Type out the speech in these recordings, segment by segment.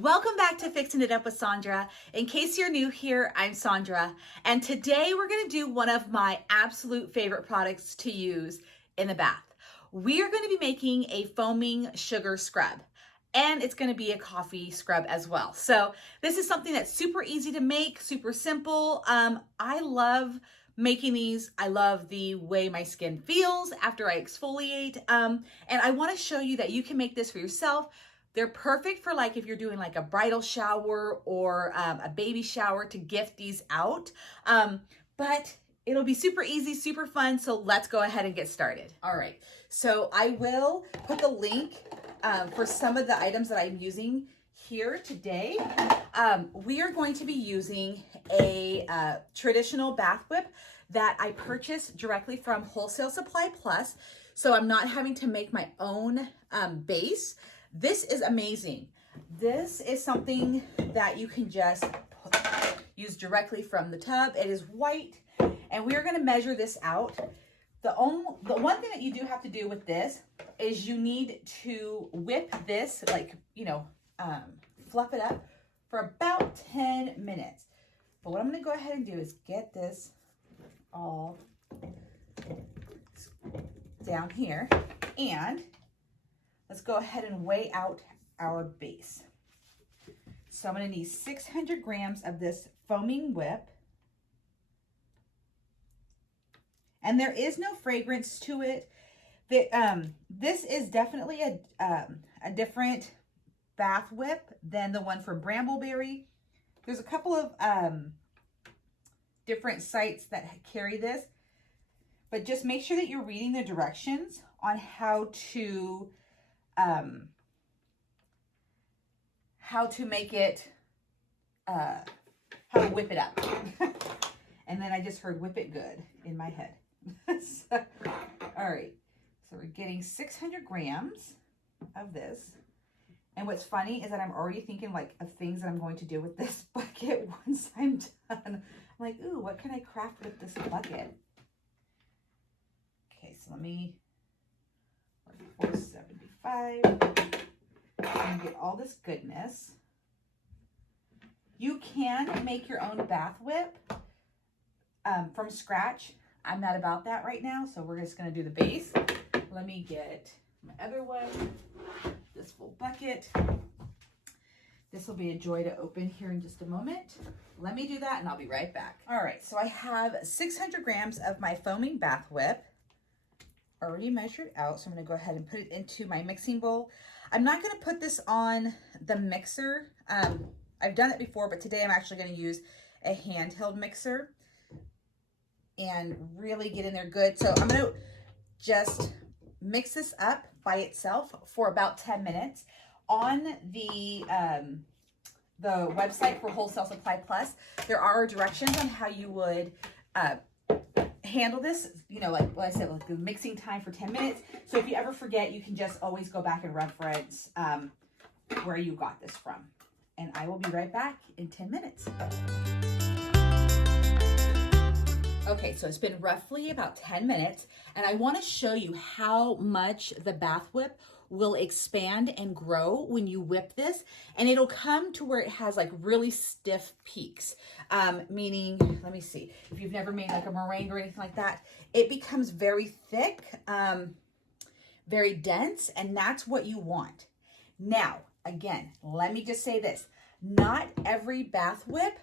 welcome back to Fixing It Up with Sandra. In case you're new here, I'm Sandra, and today we're gonna do one of my absolute favorite products to use in the bath. We are gonna be making a foaming sugar scrub, and it's gonna be a coffee scrub as well. So this is something that's super easy to make, super simple. I love making these. I love the way my skin feels after I exfoliate, and I wanna show you that you can make this for yourself. They're perfect for like if you're doing like a bridal shower or a baby shower to gift these out. But it'll be super easy, super fun. So let's go ahead and get started. All right, so I will put the link for some of the items that I'm using here today. We are going to be using a traditional bath whip that I purchased directly from Wholesale Supply Plus. So I'm not having to make my own base. This is amazing. This is something that you can just use directly from the tub. It is white, and we are going to measure this out. The one thing that you do have to do with this is you need to whip this, like, fluff it up for about 10 minutes. But what I'm going to go ahead and do is get this all down here, and let's go ahead and weigh out our base. So I'm going to need 600 grams of this foaming whip. And there is no fragrance to it. This is definitely a different bath whip than the one from Brambleberry. There's a couple of different sites that carry this. But just make sure that you're reading the directions on how to make it, how to whip it up. And then I just heard whip it good in my head. So, all right, so we're getting 600 grams of this. And what's funny is that I'm already thinking like of things that I'm going to do with this bucket once I'm done. I'm like, ooh, what can I craft with this bucket? Okay, so let me, 475. And get all this goodness. You can make your own bath whip from scratch. I'm not about that right now, so we're just going to do the base. Let me get my other one, this full bucket. This will be a joy to open here in just a moment. Let me do that and I'll be right back. All right, so I have 600 grams of my foaming bath whip already measured out, so I'm going to go ahead and put it into my mixing bowl. I'm not going to put this on the mixer. I've done it before, but today I'm actually going to use a handheld mixer and really get in there good. So I'm going to just mix this up by itself for about 10 minutes. On the website for Wholesale Supply Plus, there are directions on how you would handle this, like what I said, like the mixing time for 10 minutes. So if you ever forget, you can just always go back and reference where you got this from. And I will be right back in 10 minutes. Okay, so it's been roughly about 10 minutes, and I want to show you how much the bath whip will expand and grow when you whip this, and it'll come to where it has like really stiff peaks, meaning, let me see, if you've never made like a meringue or anything like that, it becomes very thick, very dense, and that's what you want. Now, again, let me just say this, not every bath whip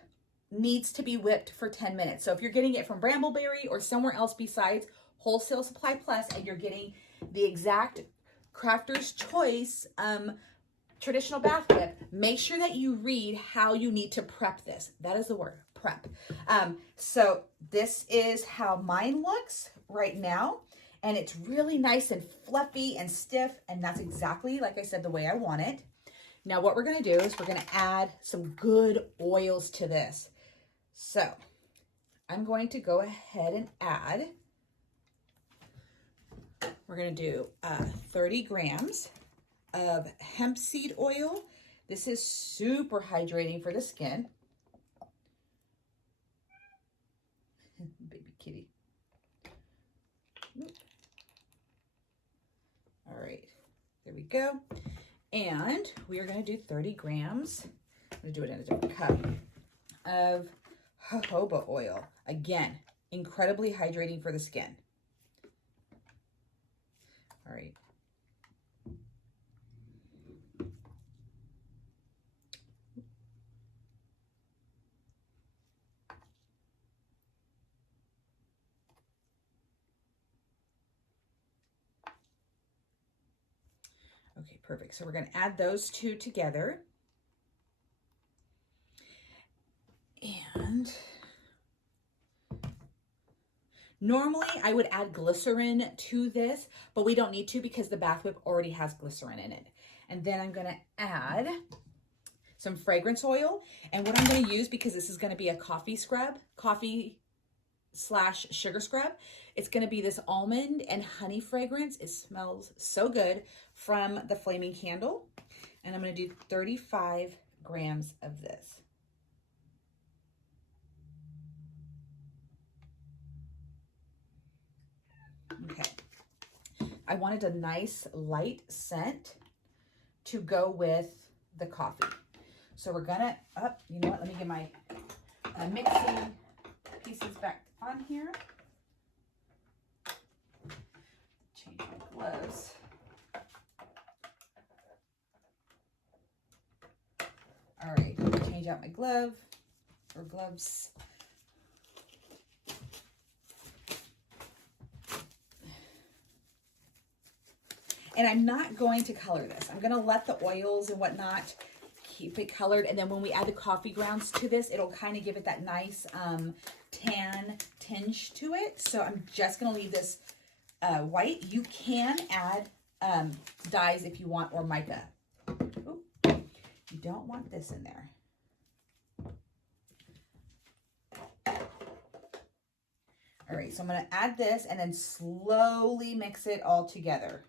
needs to be whipped for 10 minutes. So if you're getting it from Brambleberry or somewhere else besides Wholesale Supply Plus, and you're getting the exact Crafter's Choice traditional bath whip, make sure that you read how you need to prep this. That is the word, prep. So this is how mine looks right now, and it's really nice and fluffy and stiff, and that's exactly, like I said, the way I want it. Now what we're gonna do is we're gonna add some good oils to this. So I'm going to go ahead and add, we're going to do 30 grams of hemp seed oil. This is super hydrating for the skin. Baby kitty. All right, there we go. And we are going to do 30 grams. I'm going to do it in a different cup of jojoba oil. Again, incredibly hydrating for the skin. All right. Okay, perfect. So we're going to add those two together. And normally I would add glycerin to this, but we don't need to because the bath whip already has glycerin in it. And then I'm going to add some fragrance oil. And what I'm going to use, because this is going to be a coffee scrub, coffee/sugar scrub, it's going to be this almond and honey fragrance. It smells so good from the Flaming Candle. And I'm going to do 35 grams of this. Okay. I wanted a nice light scent to go with the coffee. So we're gonna, you know what, let me get my mixing pieces back on here. Change my gloves. All right, change out my gloves. And I'm not going to color this. I'm going to let the oils and whatnot keep it colored. And then when we add the coffee grounds to this, it'll kind of give it that nice tan tinge to it. So I'm just going to leave this white. You can add dyes if you want, or mica. Ooh, you don't want this in there. All right, so I'm going to add this and then slowly mix it all together.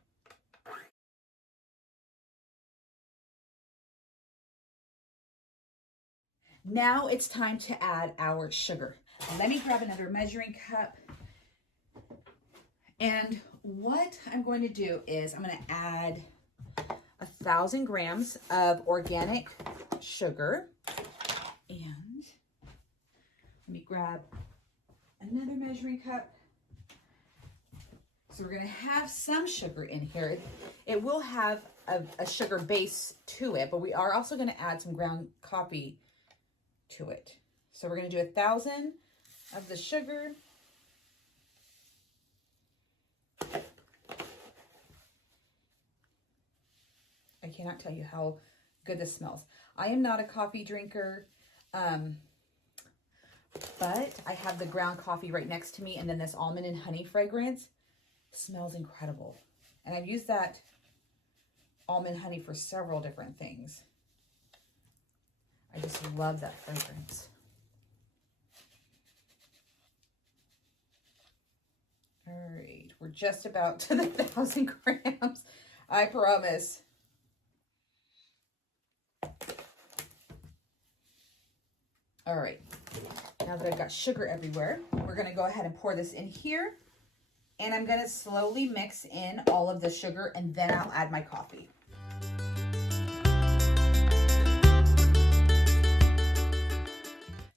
Now it's time to add our sugar. Let me grab another measuring cup. And what I'm going to do is I'm going to add 1,000 grams of organic sugar. And let me grab another measuring cup. So we're going to have some sugar in here. It will have a sugar base to it, but we are also going to add some ground coffee to it. So we're going to do 1,000 of the sugar. I cannot tell you how good this smells. I am not a coffee drinker, but I have the ground coffee right next to me, and then this almond and honey fragrance smells incredible. And I've used that almond honey for several different things. I just love that fragrance. All right, we're just about to the 1,000 grams, I promise. All right, now that I've got sugar everywhere, we're gonna go ahead and pour this in here, and I'm gonna slowly mix in all of the sugar, and then I'll add my coffee.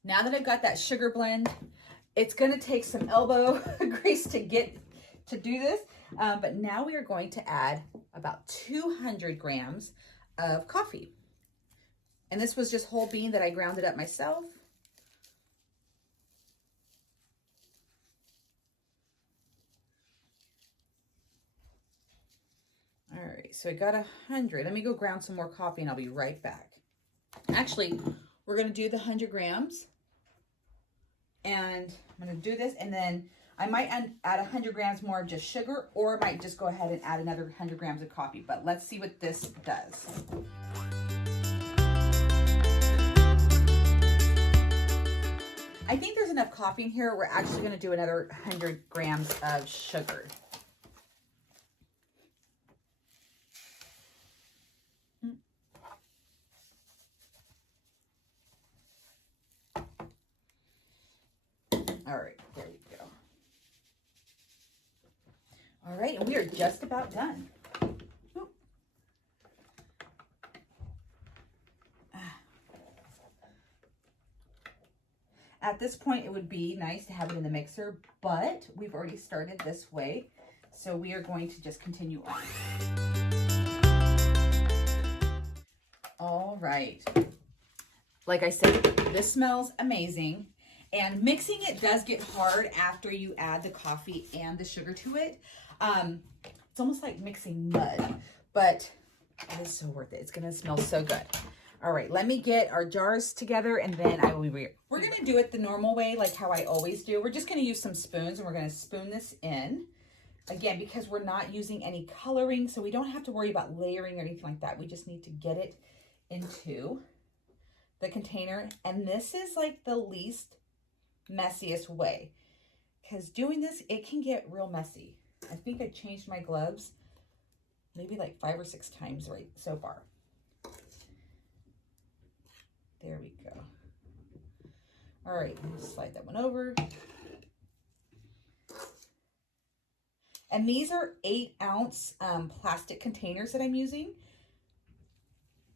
Now that I've got that sugar blend, it's gonna take some elbow grease to do this, but now we are going to add about 200 grams of coffee. And this was just whole bean that I grounded up myself. All right, so I got 100. Let me go ground some more coffee and I'll be right back. Actually, we're gonna do the 100 grams. And I'm gonna do this, and then I might add 100 grams more of just sugar, or I might just go ahead and add another 100 grams of coffee, but let's see what this does. I think there's enough coffee in here. We're actually gonna do another 100 grams of sugar. All right, there we go. All right, and we are just about done. Ooh. At this point, it would be nice to have it in the mixer, but we've already started this way. So we are going to just continue on. All right. Like I said, this smells amazing. And mixing it does get hard after you add the coffee and the sugar to it. It's almost like mixing mud, but it is so worth it. It's gonna smell so good. All right, let me get our jars together and then I will be. We're gonna do it the normal way, like how I always do. We're just gonna use some spoons and we're gonna spoon this in. Again, because we're not using any coloring, so we don't have to worry about layering or anything like that. We just need to get it into the container. And this is like the least messiest way, because doing this, it can get real messy. I think I changed my gloves maybe like 5 or 6 times right so far. There we go. All right, slide that one over. And these are 8-ounce plastic containers that I'm using.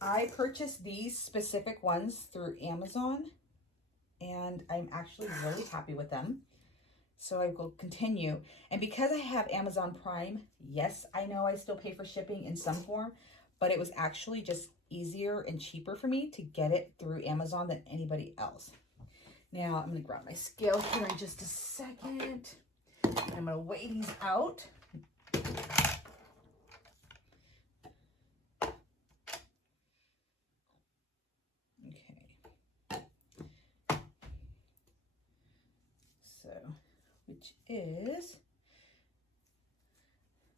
I purchased these specific ones through Amazon, and I'm actually really happy with them. So I will continue. And because I have Amazon Prime, yes, I know I still pay for shipping in some form, but it was actually just easier and cheaper for me to get it through Amazon than anybody else. Now I'm gonna grab my scale here in just a second. I'm gonna weigh these out. Okay. So,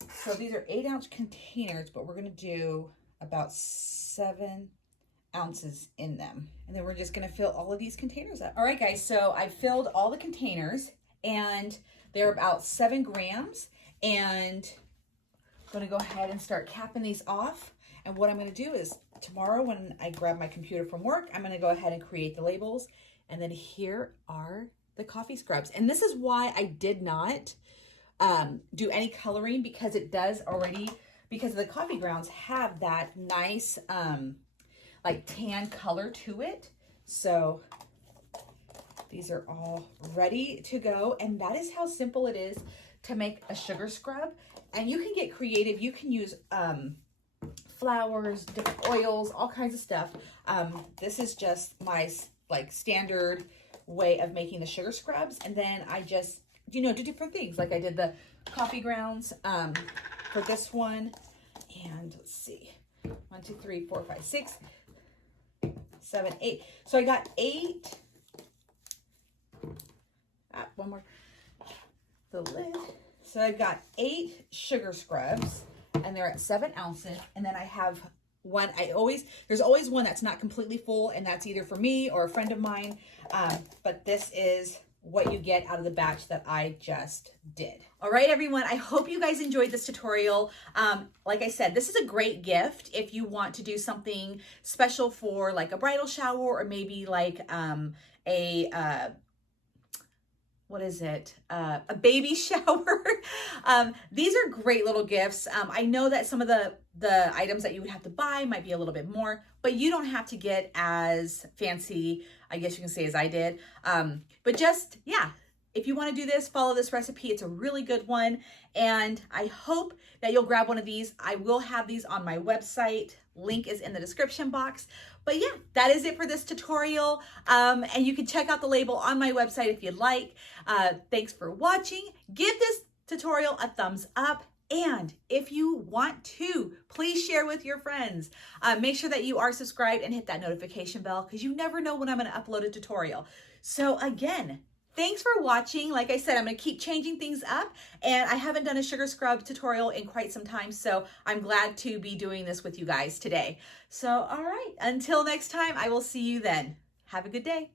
so these are 8-ounce containers, but we're gonna do about 7 ounces in them. And then we're just gonna fill all of these containers up. All right, guys, so I filled all the containers and they're about 7 grams. And I'm gonna go ahead and start capping these off. And what I'm gonna do is tomorrow when I grab my computer from work, I'm gonna go ahead and create the labels. And then here are the coffee scrubs. And this is why I did not do any coloring, because it does already, because the coffee grounds have that nice like tan color to it. So these are all ready to go. And that is how simple it is to make a sugar scrub. And you can get creative. You can use flowers, different oils, all kinds of stuff. This is just my like standard way of making the sugar scrubs. And then I just, you know, do different things. Like I did the coffee grounds for this one. And let's see, 1, 2, 3, 4, 5, 6, 7, 8. So I got 8. One more. The lid. So I've got 8 sugar scrubs, and they're at 7 ounces. And then I have one. There's always one that's not completely full, and that's either for me or a friend of mine. But this is what you get out of the batch that I just did. All right, everyone, I hope you guys enjoyed this tutorial. Like I said, this is a great gift if you want to do something special for like a bridal shower, or maybe like what is it? A baby shower. These are great little gifts. I know that some of the items that you would have to buy might be a little bit more, but you don't have to get as fancy, I guess you can say, as I did. But just, yeah, if you want to do this, follow this recipe. It's a really good one. And I hope that you'll grab one of these. I will have these on my website. Link is in the description box. But yeah, that is it for this tutorial. And you can check out the label on my website if you'd like. Thanks for watching. Give this tutorial a thumbs up. And if you want to, please share with your friends. Make sure that you are subscribed and hit that notification bell, because you never know when I'm going to upload a tutorial. So again, thanks for watching. Like I said, I'm going to keep changing things up, and I haven't done a sugar scrub tutorial in quite some time, so I'm glad to be doing this with you guys today. So, all right, until next time, I will see you then. Have a good day.